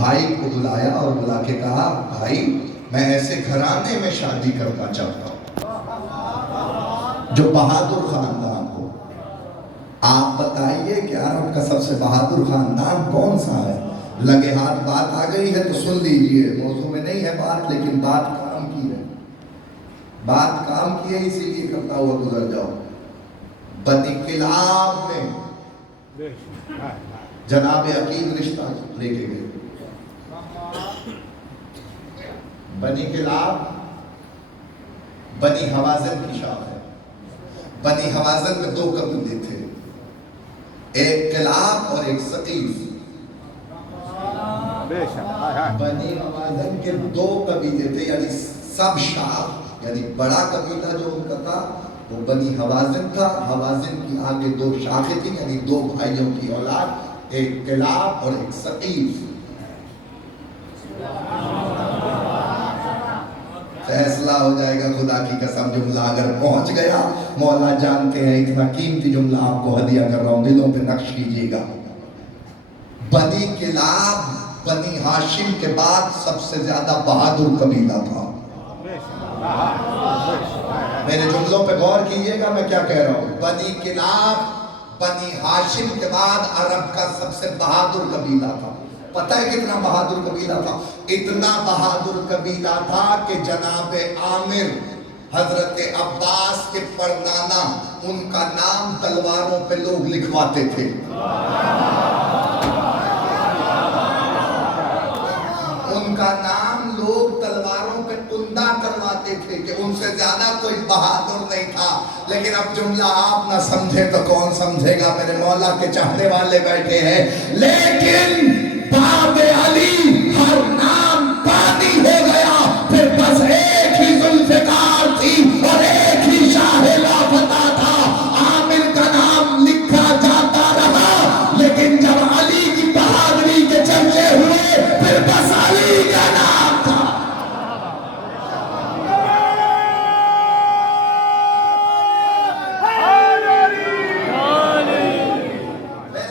بھائی کو بلایا اور بلا کے کہا بھائی میں ایسے گھرانے میں شادی کرنا چاہتا ہوں جو بہادر خاندان ہو. آپ بتائیے کہ عرب کا سب سے بہادر خاندان کون سا ہے؟ لگے ہاتھ بات آ گئی ہے تو سن لیجئے، موضوع میں نہیں ہے بات، لیکن بات کام کی ہے. بات کام کی ہے اسی لیے کرتا ہوا گزر جاؤ. بنی کلاب میں جناب عقیل رشتہ لے کے گئے. بنی کلاب بنی حوازن کی شاخ ہے. بنی حوازن میں دو قبیلے تھے، ایک کلاب اور ایک ثقیف. بنی حوازن کے دو قبیلے تھے، یعنی سب شاخ، یعنی بڑا قبیلہ جو ان کا تھا وہ بنی حوازن تھا. حوازن کی آگے دو شاخیں تھیں، یعنی دو بھائیوں کی اولاد، ایک کلاب اور ایک ثقیف. فیصلہ ہو جائے گا خدا کی قسم. جملہ اگر پہنچ گیا، مولا جانتے ہیں اتنا قیمتی جملہ آپ کو ہدیہ کر رہا ہوں، دلوں پہ نقش کیجیے گا. بنی کلاب بنی ہاشم کے بعد سب سے زیادہ بہادر قبیلہ تھا. میرے جملوں پہ غور کیجیے گا میں کیا کہہ رہا ہوں. بنی کلاب بنی ہاشم کے بعد عرب کا سب سے بہادر قبیلہ تھا. پتہ ہے کتنا بہادر قبیلہ تھا؟ اتنا بہادر قبیلہ تھا کہ جناب عامر حضرت عباس کے پردانا ان کا نام تلواروں پہ لوگ لکھواتے تھے. ان کا نام لوگ تلواروں پہ کندہ کرواتے تھے کہ ان سے زیادہ کوئی بہادر نہیں تھا. لیکن اب جملہ آپ نہ سمجھے تو کون سمجھے گا؟ میرے مولا کے چاہنے والے بیٹھے ہیں. لیکن باب علی ہر نام پانی ہو گیا، پھر بس ایک ہی ذوالفقار تھی اور ایک ہی شاہ لاپتہ تھا. عامر کا نام لکھا جاتا رہا، لیکن جب علی کی بہادری کے چرچے ہوئے پھر بس علی کا نام تھا.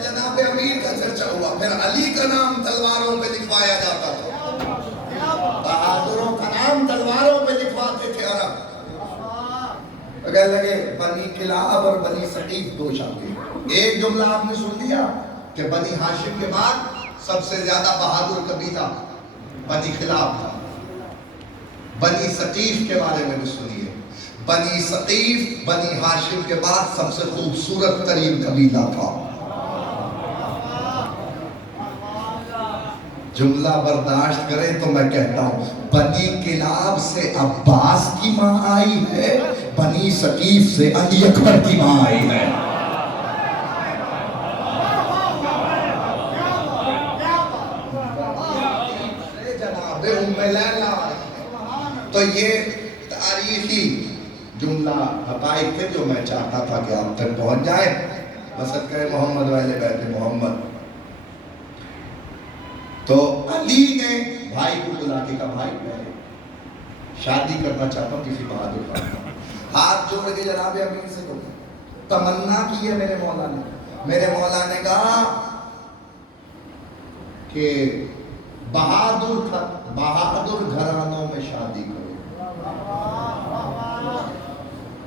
جناب امیر کا چرچا ہوا، پھر علی کا نام تلواروں پہ لکھوایا جاتا تھا. بہادروں کا نام تلواروں پہ لکھواتے تھے عرب. اگر لگے بنی کلاب اور بنی ثقیف دو شاخیں. ایک جملہ آپ نے سن لیا کہ بنی ہاشم کے بعد سب سے زیادہ بہادر قبیلہ بنی کلاب تھا. بنی ثقیف کے بارے میں بھی سنیے. بنی ثقیف بنی ہاشم کے بعد سب سے خوبصورت ترین قبیلہ تھا. جملہ برداشت کریں تو میں کہتا ہوں بنی کلاب سے عباس کی ماں آئی ہے، بنی ثقیف سے علی اکبر کی ماں آئی ہے. جناب ام لیلا. تو یہ تاریخی جملہ حقائق تھے جو میں چاہتا تھا کہ آپ تک پہنچ جائے. بصدقہ محمد والے بیت محمد. تو علی نے بھائی کو بلا کے کہا بھائی میں شادی کرنا چاہتا ہوں کسی بہادر خاندان. ہاتھ جوڑ کے جناب امیر سے تمنا کی ہے میرے مولا نے. میرے مولا نے کہا کہ بہادر گھرانوں میں شادی کرو.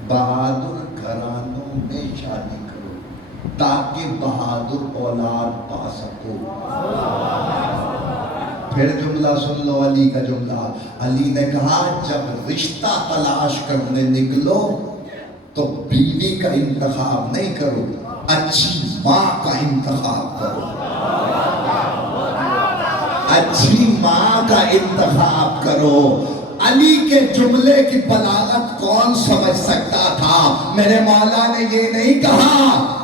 بہادر گھرانوں میں شادی کرو تاکہ بہادر اولاد پا سکو. پھر جملہ سن لو علی کا جملہ. علی نے کہا جب رشتہ تلاش کرنے نکلو تو بیوی کا انتخاب نہیں کرو، اچھی ماں کا انتخاب کرو. اچھی ماں کا انتخاب کرو. علی کے جملے کی بلاغت کون سمجھ سکتا تھا؟ میرے مولا نے یہ نہیں کہا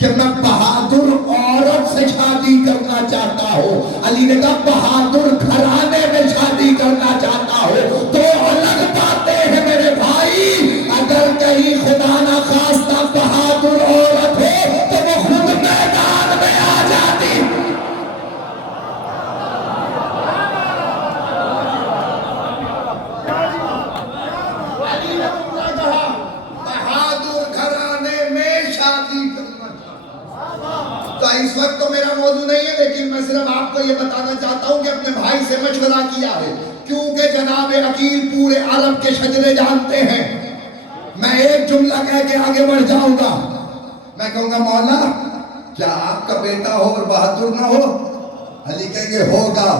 کہ میں بہادر عورت سے شادی کرنا چاہتا ہوں. علی نے کہا بہادر گھرانے میں شادی کرنا چاہتا ہوں. دو الگ باتیں ہیں میرے بھائی. اگر کہیں خدا نہ خواستہ بہادر عورت ہو تو وہ خود میدان میں آ جاتی. علی نے کہا بہادر گھرانے میں شادی کرنا. تو اس وقت تو میرا موضوع نہیں ہے لیکن لیکن میں صرف آپ کو یہ بتانا چاہتا ہوں کہ اپنے بھائی سے مشورہ کیا ہے، کیونکہ جناب عقیل پورے عرب کے شجرے جانتے ہیں۔ میں ایک جملہ کہہ کے آگے بڑھ جاؤں گا، میں کہوں گا مولا کیا آپ کا بیٹا ہو اور بہادر نہ ہو؟ علی کہیں گے ہوگا،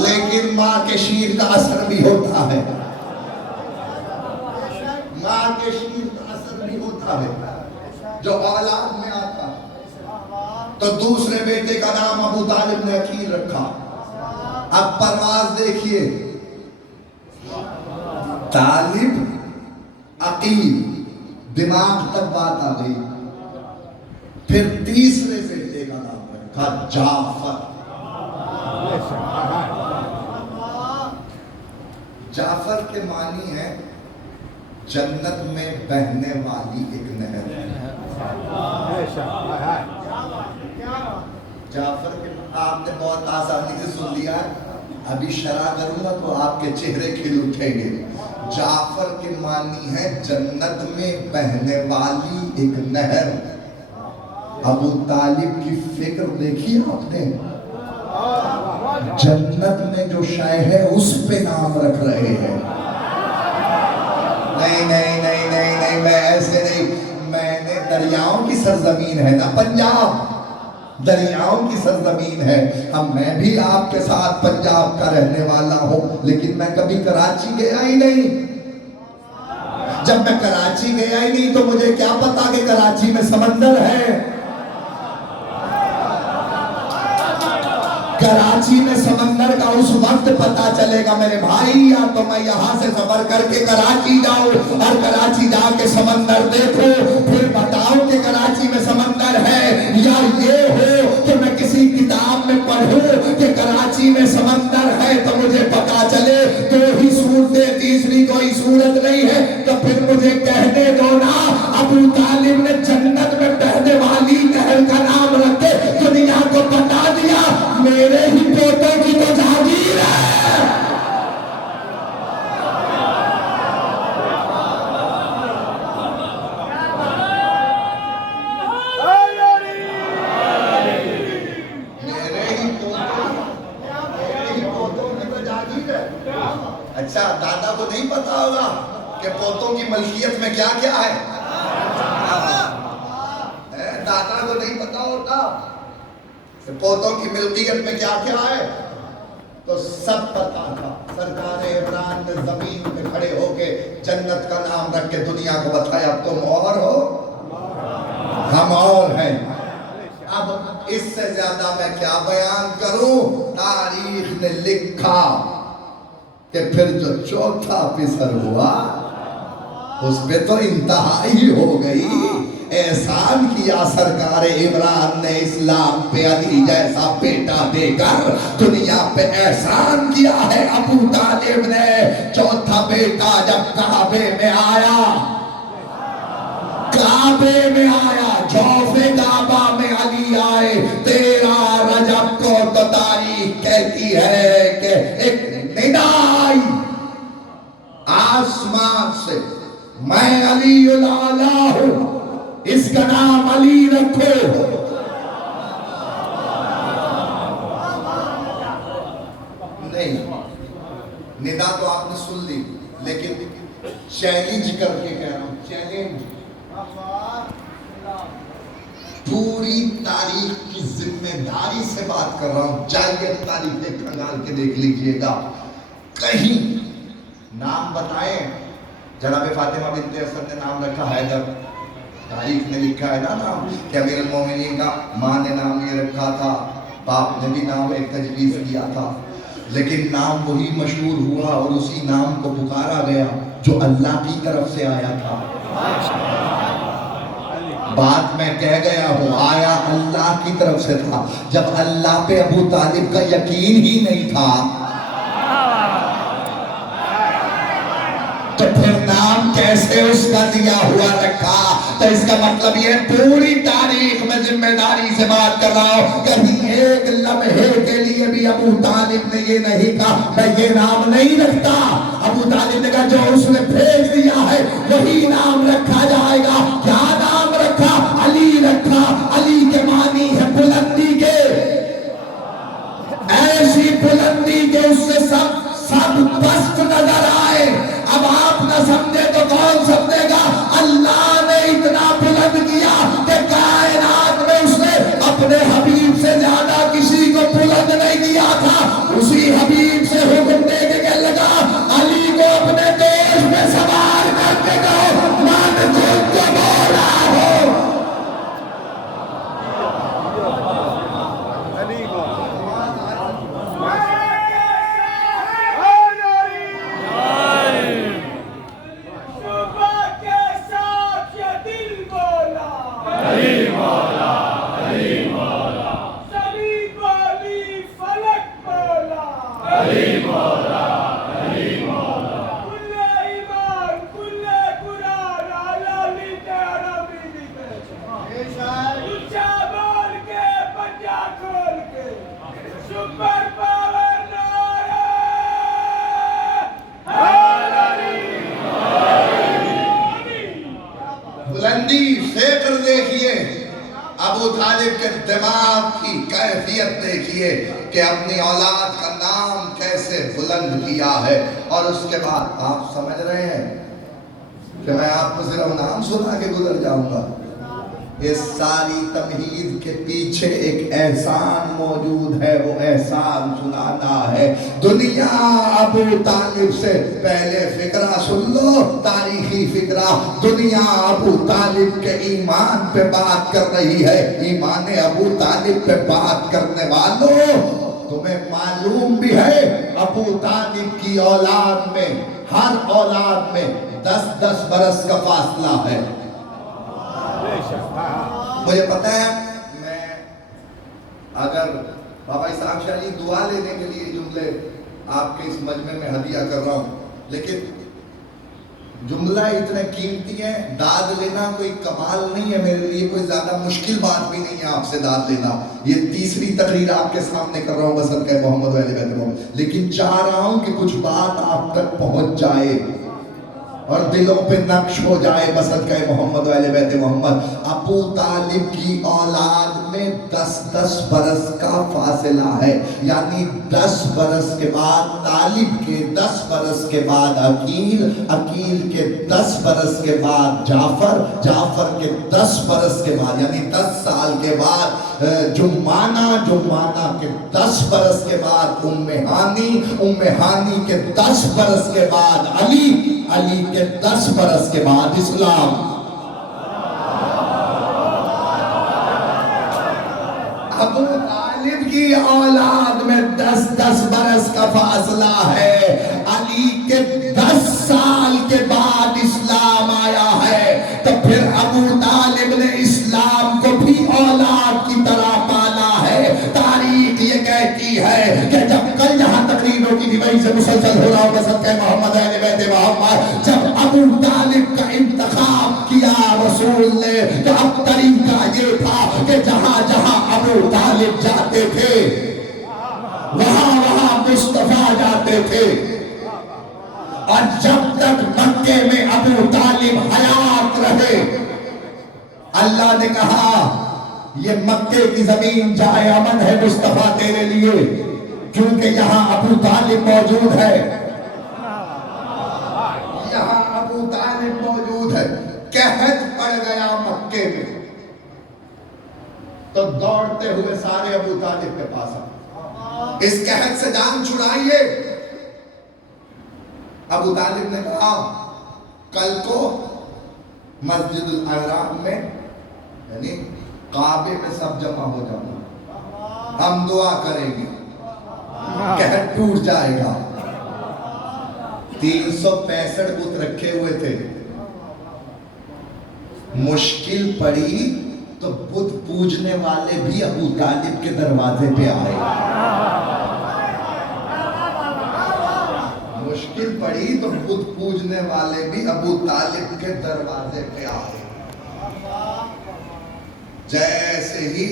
لیکن ماں کے شیر کا اثر بھی ہوتا ہے، ماں کے شیر کا اثر بھی ہوتا ہے جو اولاد میں آتا ہے۔ تو دوسرے بیٹے کا نام ابو طالب نے عقیل رکھا۔ اب پرواز دیکھیے، طالب عقیل، دماغ تک بات آ گئی۔ پھر تیسرے بیٹے کا نام رکھا جعفر۔ جعفر کے معنی ہے جنت میں بہنے والی ایک نہر۔ جعفر کے آپ نے بہت آسانی سے سن لیا ہے، ابھی شرح کروں گا تو آپ کے چہرے کھل اٹھیں گے۔ جعفر کے معنی ہے جنت میں بہنے والی ایک نہر۔ ابو طالب کی فکر دیکھی آپ نے، جنت میں جو شے ہے اس پہ نام رکھ رہے ہیں۔ نہیں نہیں نہیں نہیں نہیں، میں ایسے نہیں، میں نے دریاؤں کی سرزمین ہے نا پنجاب، دریاؤں کی سرزمین ہے۔ اب میں بھی آپ کے ساتھ پنجاب کا رہنے والا ہوں، لیکن میں کبھی کراچی گیا ہی نہیں۔ جب میں کراچی گیا ہی نہیں تو مجھے کیا پتا کہ کراچی میں سمندر ہے۔ کراچی میں سمندر کا اس وقت پتا چلے گا میرے بھائی، یا تو میں یہاں سے سفر کر کے کراچی جاؤں اور کراچی جا کے سمندر دیکھو، پھر بتاؤ کہ کراچی میں سمندر ہے، یا یہ ہو کہ میں کسی کتاب میں پڑھوں کہ کراچی میں سمندر ہے تو مجھے پتا چلے دو ہی صورتیں، تیسری کوئی صورت نہیں ہے۔ تو پھر مجھے کہنے دو نا، ابو طالب نے جنت میں بہنے والی نہر کا نام رکھ کے دنیا کو بتا دیا میرے ہی پوتوں کی تو جاگیر ہے۔ اچھا دادا کو نہیں پتا ہوگا کہ پوتوں کی ملکیت میں کیا کیا ہے؟ دادا کو نہیں پتا ہوتا کہ پوتوں کی ملکیت میں کیا کیا ہے؟ تو سب پتا تھا۔ سرکار عمران نے زمین پہ کھڑے ہو کے جنت کا نام رکھ کے دنیا کو بتایا تم اور ہو، ہم اور ہیں۔ اب اس سے زیادہ میں کیا بیان کروں؟ تاریخ نے لکھا کہ پھر جو چوتھا پسر ہوا اس پہ تو انتہائی ہو گئی۔ احسان کیا سرکار عمران نے اسلام پہ، علی جیسا بیٹا دے کر دنیا پہ احسان کیا ہے۔ ابو طالب نے چوتھا بیٹا جب کعبے میں آیا، کعبے میں آیا، جوف کعبہ میں علی آئے 13 رجب کو، تو تاریخ کہتی ہے کہ ایک ندا آئی آسمان سے، میں علی الاعلیٰ ہوں، اس کا نام علی رکھو۔ نہیں، ندا تو آپ نے سن لی، لیکن چیلنج کر کے کہہ رہا ہوں، چیلنج۔ پوری تاریخ کی ذمہ داری سے بات کر رہا ہوں، جائیے تاریخ ایک کھنگال کے دیکھ لیجئے گا، کہیں نام بتائیں۔ جناب فاطمہ بنت اسد نے نام رکھا حیدر، تاریخ نے لکھا ہے نا نام کہ امیر المومنین کا ماں نے نام یہ رکھا تھا، باپ نے بھی نام ایک تجویز کیا تھا، لیکن نام وہی مشہور ہوا اور اسی نام کو پکارا گیا جو اللہ کی طرف سے آیا تھا۔ بات میں کہہ گیا ہوں، آیا اللہ کی طرف سے تھا۔ جب اللہ پہ ابو طالب کا یقین ہی نہیں تھا تو پھر نام کیسے اس کا دیا ہوا رکھا؟ تو اس کا مطلب یہ پوری تاریخ میں ذمہ داری سے بات کر رہا ہوں، کبھی ایک لمحے کے لیے بھی ابو طالب نے یہ نہیں کہا میں یہ نام نہیں رکھتا۔ ابو طالب نے کہا جو اس نے بھیج دیا ہے وہی نام رکھا جائے گا۔ کیا نام رکھا؟ علی رکھا۔ علی کے معنی ہے بلند بلندی کے اس سے سب پست نظر آئے. اب آپ نہ سمجھے تو کون سمجھے گا؟ اللہ نے اتنا بلند کیا کہ کائنات میں اس نے اپنے حبیب سے زیادہ کسی کو بلند نہیں کیا تھا. اسی حبیب سے حکم دے کے لگا علی کو اپنے دیش میں سوار کر کے کہو من خود کو مولا ہو. فکر دیکھیے ابو طالب کے دماغ کی کیفیت دیکھیے کہ اپنی اولاد کا نام کیسے بلند کیا ہے. اور اس کے بعد آپ سمجھ رہے ہیں کہ میں آپ کو صرف نام سنا کے گزر جاؤں گا. اس ساری تمہید کے پیچھے ایک احسان موجود ہے. وہ احسان سنانا ہے. دنیا ابو طالب سے پہلے فقرہ سن لو، تاریخی فقرہ. دنیا ابو طالب کے ایمان پہ بات کر رہی ہے. ایمان ابو طالب پہ بات کرنے والوں، تمہیں معلوم بھی ہے ابو طالب کی اولاد میں، ہر اولاد میں 10 برس کا فاصلہ ہے. مجھے پتا ہے میں اگر بابا اسحاق شاہ جی دعا لینے کے لیے جملے آپ کے اس مجمع میں ہدیہ کر رہا ہوں، لیکن جملہ اتنے قیمتی ہیں. داد لینا کوئی کمال نہیں ہے میرے لیے، کوئی زیادہ مشکل بات بھی نہیں ہے آپ سے داد لینا. یہ تیسری تقریر آپ کے سامنے کر رہا ہوں بصدقہ محمد و اہل بیت محمد، لیکن چاہ رہا ہوں کہ کچھ بات آپ تک پہنچ جائے اور دلوں پہ نقش ہو جائے بصدقہ محمد و اہل بیت محمد. ابو طالب کی اولاد میں 10 برس کا فاصلہ ہے. یعنی 10 برس کے بعد طالب کے، 10 برس کے بعد عقیل، عقیل کے 10 برس کے بعد جعفر، جعفر کے 10 برس کے بعد یعنی 10 سال کے بعد جمانہ، جمانہ کے 10 برس کے بعد ام ہانی، ام ہانی کے 10 برس کے بعد علی، علی کے 10 برس کے بعد اسلام. ابو طالب کی اولاد میں 10 برس کا فاصلہ ہے. علی کے 10 سال کے بعد اسلام آیا ہے. تو پھر ابو طالب نے اسلام کو بھی اولاد کی طرح پالا ہے. تاریخ یہ کہتی ہے کہ جب کل یہاں تقریروں کی دبئی سے مسلسل ہو رہا ہو بصدقہ محمد اہل بیت محمد، جب ابو طالب کا انتخاب کیا رسول نے تو اب طریقہ یہ تھا کہ جہاں جہاں ابو طالب جاتے تھے وہاں وہاں مصطفیٰ جاتے تھے. اور جب تک مکے میں ابو طالب حیات رہے، اللہ نے کہا یہ مکے کی زمین جائے امن ہے مصطفیٰ تیرے لیے، کیونکہ یہاں ابو طالب موجود ہے. یہاں ابو طالب موجود ہے. قحط پڑ گیا مکے میں تو دوڑتے ہوئے سارے ابو طالب کے پاس آئے، اس قحط سے جان چھڑائیے. ابو طالب نے کہا کل کو مسجد الحرام میں یعنی کعبے میں سب جمع ہو جانا، ہم دعا کریں گے، قحط ٹوٹ جائے گا. 365 بت رکھے ہوئے تھے. مشکل پڑی تو بت پوجنے والے بھی ابو طالب کے دروازے پہ آئے. مشکل پڑی تو بت پوجنے والے بھی ابو طالب کے دروازے پہ آئے. جیسے ہی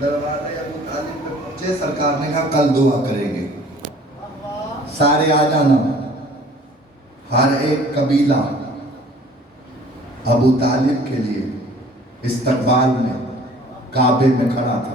دروازے ابو طالب پہ پہنچے، سرکار نے کہا کل دعا کریں گے، سارے آ جانا. ہر ایک قبیلہ ابو طالب کے لیے استقبال میں کعبے میں کھڑا تھا.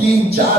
3-4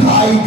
2.5